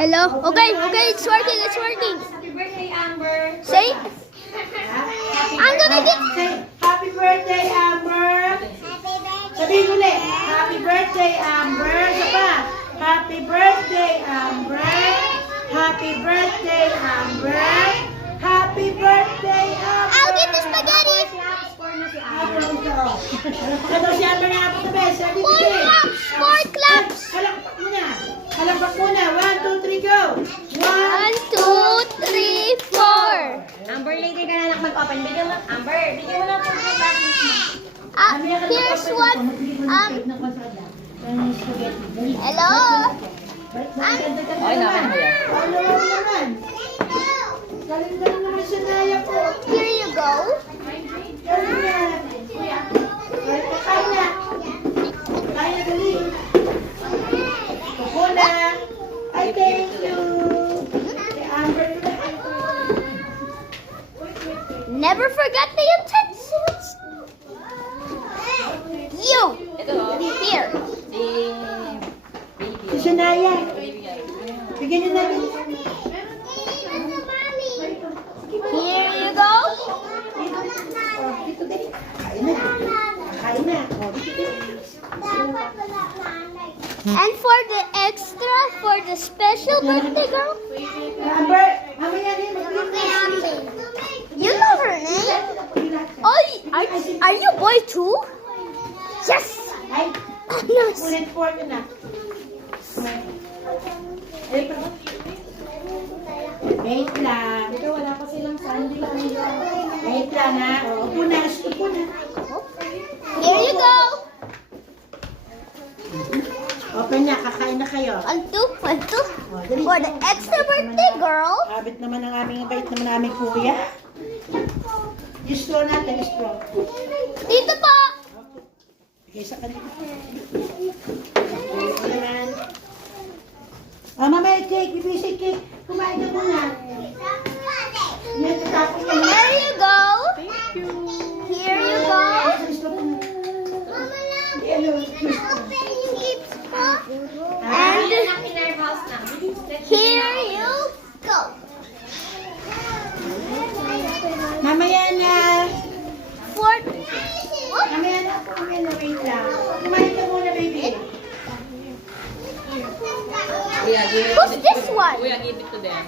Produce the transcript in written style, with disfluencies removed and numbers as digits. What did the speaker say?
Hello? Okay, it's working, Happy birthday, Amber. Say, I'm gonna get... Say, happy birthday, Amber. Sabihin ulit. Happy birthday, Amber. Isa pa. Happy birthday, Amber. Happy birthday, Amber. Happy birthday, Amber. I'll get the spaghetti. Ito si Amber na po the best. Sabi Four ko claps, four claps. Halakpak muna. Halakpak muna. 1, 2, 3, go. 1, 2, 3, 4. Amber, later ka na anak mag-open. Bigyan mo, Amber, bigyan mo lang po ng practice mo. Here's what, hello? Ay, naman mo yan. Ano naman? Galing-galing naman si Naya po. Here you go. Galing na. Kain na. Kain na, galing. Kuko na. Ay, thank you. Kay Amber na. Never forget the utensils. You. Here. Si Shania. Bigyan niyo natin. Here you go. Dito din. Kain na. Kain na. Dito din. And for the extra, for the special birthday girl, Amber, mamaya din. Magbibigay. you know her name. Oh, are you boy too? Yes. Ay, Yes. ulit for ka na. Ay, pa. Wait lang. Ito, wala pa silang sandi. Wait lang ha. Upo na. Upo na. Here you go. Open na. Kakain na kayo. 1, 2, 1, 2. O, dali. For the extra birthday girl. Habit naman ang aming bait naman aming kuya. Yung straw natin, yung straw. Dito po. Okay, sa kanila. Ito naman. Mamaya cake, bibisi cake. Kumain ka muna. Yan, tapos ka na. There you go. Here you go. And In our house na. here you go. Mamaya na. For Mamaya na po, mamaya na. Wait lang. Kumain ka muna, baby. Kuya, give it who's this one? Kuya, give it to them.